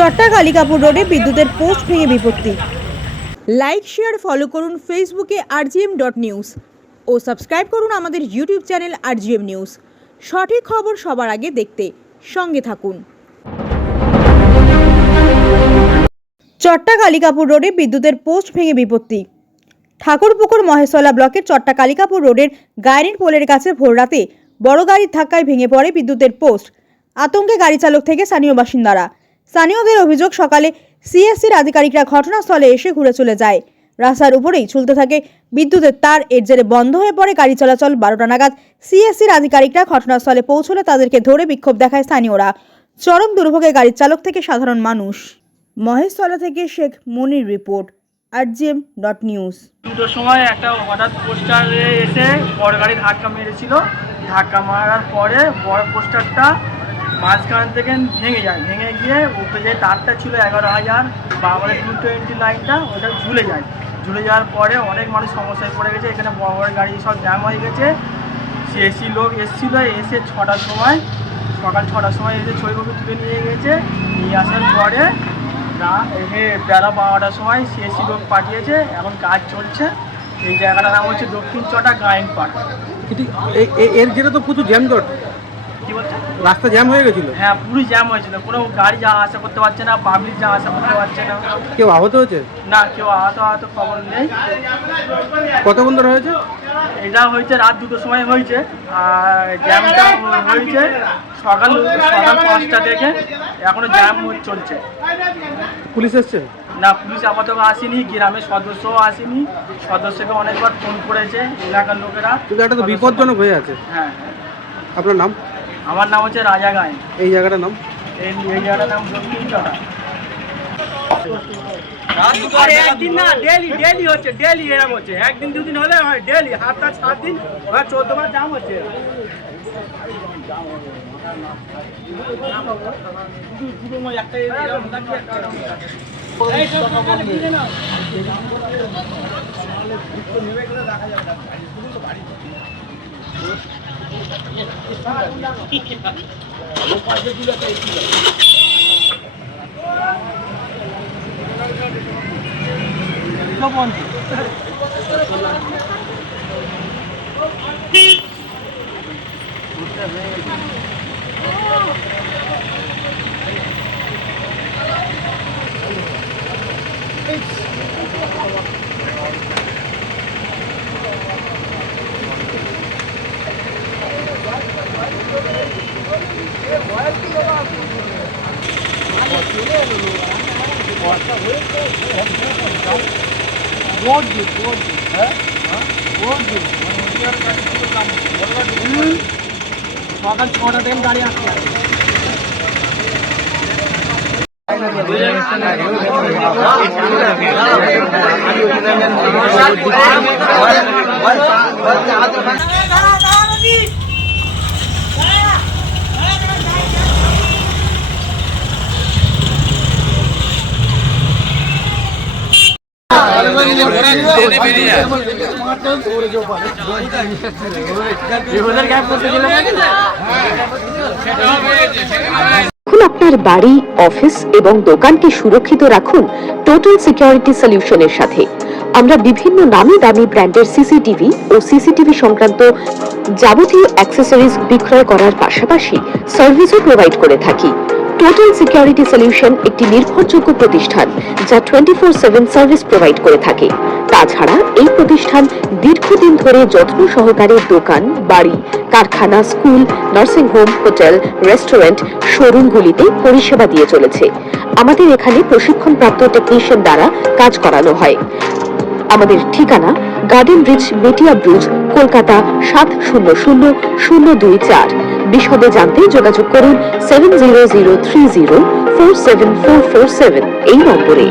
চট্টা কালিকাপুর রোডে বিদ্যুতের পোস্ট ভেঙে বিপত্তি। লাইক শেয়ার ফলো করুন ফেসবুকে rgm.news ও সাবস্ক্রাইব করুন আমাদের ইউটিউব চ্যানেল rgm নিউজ। সঠিক খবর সবার আগে দেখতে সঙ্গে থাকুন। চট্টা কালিকাপুর রোডে বিদ্যুতের পোস্ট ভেঙে বিপত্তি। ঠাকুরপুকুর মহেশতলা ব্লকের চট্টা কালিকাপুর রোডের গায়রিন পোলের কাছে ভোররাতে বড় গাড়ির ধাক্কায় ভেঙে পড়ে বিদ্যুতের পোস্ট। আতঙ্কে গাড়ি চালক থেকে স্থানীয় বাসিন্দারা। স্থানীয়দের অভিযোগ, সকালে সিএসসির আধিকারিকরা ঘটনাস্থলে এসে ঘুরে চলে যায়। রাস্তার উপরেই ঝুলতে থাকে বিদ্যুতের তার। এর জেরে বন্ধ হয়ে পড়ে গাড়ি চলাচল। 12টা নাগাদ সিএসসির আধিকারিকরা ঘটনাস্থলে পৌঁছলে তাদেরকে ধরে বিক্ষোভ দেখায় স্থানীয়রা। চরম দুর্ভোগে গাড়ির চালক থেকে সাধারণ মানুষ। মহেশতলা থেকে শেখ মনির রিপোর্ট, rgm.news। দুটোর সময় একটা হঠাৎ পোস্টারে এসে বড় গাড়ি ধাক্কা মেরেছিল। ধাক্কা মারার পরে বড় পোস্টারটা মাঝখান থেকে ভেঙে যায়। ভেঙে গিয়ে উপরে যে তারটা ছিল 11,000 বা আমাদের 220 লাইনটা, ওটা ঝুলে যায়। ঝুলে যাওয়ার পরে অনেক মানুষ সমস্যায় পড়ে গেছে। এখানে বড় বড় গাড়ি সব জ্যাম হয়ে গেছে। সিএসসি লোক এসেছিলো, এসে সকাল 6টার সময় এসে ছবিগুলো তুলে নিয়ে গেছে। নিয়ে আসার পরে বেলা 12টার সময় সিএসসি লোক পাঠিয়েছে। এখন কাজ চলছে। এই জায়গাটার নাম হচ্ছে দক্ষিণ চটা গায়ন পার্ক। এর জেরে তো প্রচুর জ্যামজট। কি বলছে? রাস্তা জ্যাম হয়ে গেছিল। হ্যাঁ, পুরো জ্যাম হয়েছিল। কোনো গাড়ি যাওয়া আসা করতে পারছে না, পাবলিক যাওয়া আসা করতে পারছে না। কেউ আহত হয়েছে? না, কেউ আহত খবর নেই। কতক্ষণ ধরে হয়েছে? এটা হয়েছে রাত 2টোর সময় হয়েছে। আর জ্যামটা হয়েছে সকাল 5টা থেকে। এখনো জ্যাম চলছে। পুলিশ এসছে? না, পুলিশ আপাতত আসেনি। গ্রামের সদস্যও আসেনি। সদস্যকে অনেকবার ফোন করেছে এলাকার লোকেরা। কিন্তু একটা তো বিপজ্জনক হয়ে আছে। হ্যাঁ। আপনার নাম? আমার নাম হচ্ছে রাজা গায়েন। এই জায়গাটার নাম? এই জায়গাটার নাম দক্ষিণ চটা। একদিন না, ডেলি হচ্ছে। ডেলি এরকম হচ্ছে। একদিন দুদিন হলে হয়, ডেলি 7 দিন 14 বার জাম হচ্ছে। সকাল 6টা থেকে গাড়ি আসতে হবে। আপনার বাড়ি, অফিস এবং দোকানকে সুরক্ষিত রাখুন টোটাল সিকিউরিটি সলিউশনের সাথে। আমরা বিভিন্ন নামি দামি ব্র্যান্ডের সিসিটিভি ও সিসিটিভি সংক্রান্ত যাবতীয় অ্যাক্সেসরিজ বিক্রয় করার পাশাপাশি সার্ভিসও প্রোভাইড করে থাকি। টোটাল সিকিউরিটি সলিউশন একটি নির্ভরযোগ্য প্রতিষ্ঠান যা 24/7 সার্ভিস প্রোভাইড করে থাকে। তাছাড়া এই প্রতিষ্ঠান দীর্ঘদিন ধরে যত্ন সহকারে দোকান, বাড়ি, কারখানা, school, nursing home, hotel, restaurant, শোরুমগুলিতে পরিষেবা দিয়ে চলেছে। আমাদের এখানে প্রশিক্ষণপ্রাপ্ত টেকনিশিয়ান দ্বারা কাজ করানো হয়। আমাদের ঠিকানা গার্ডেন রিচ, মেটিয়া ব্রুজ, কলকাতা 700024। বিশদে জানতে যোগাযোগ করুন 7003047447 এই নম্বরে।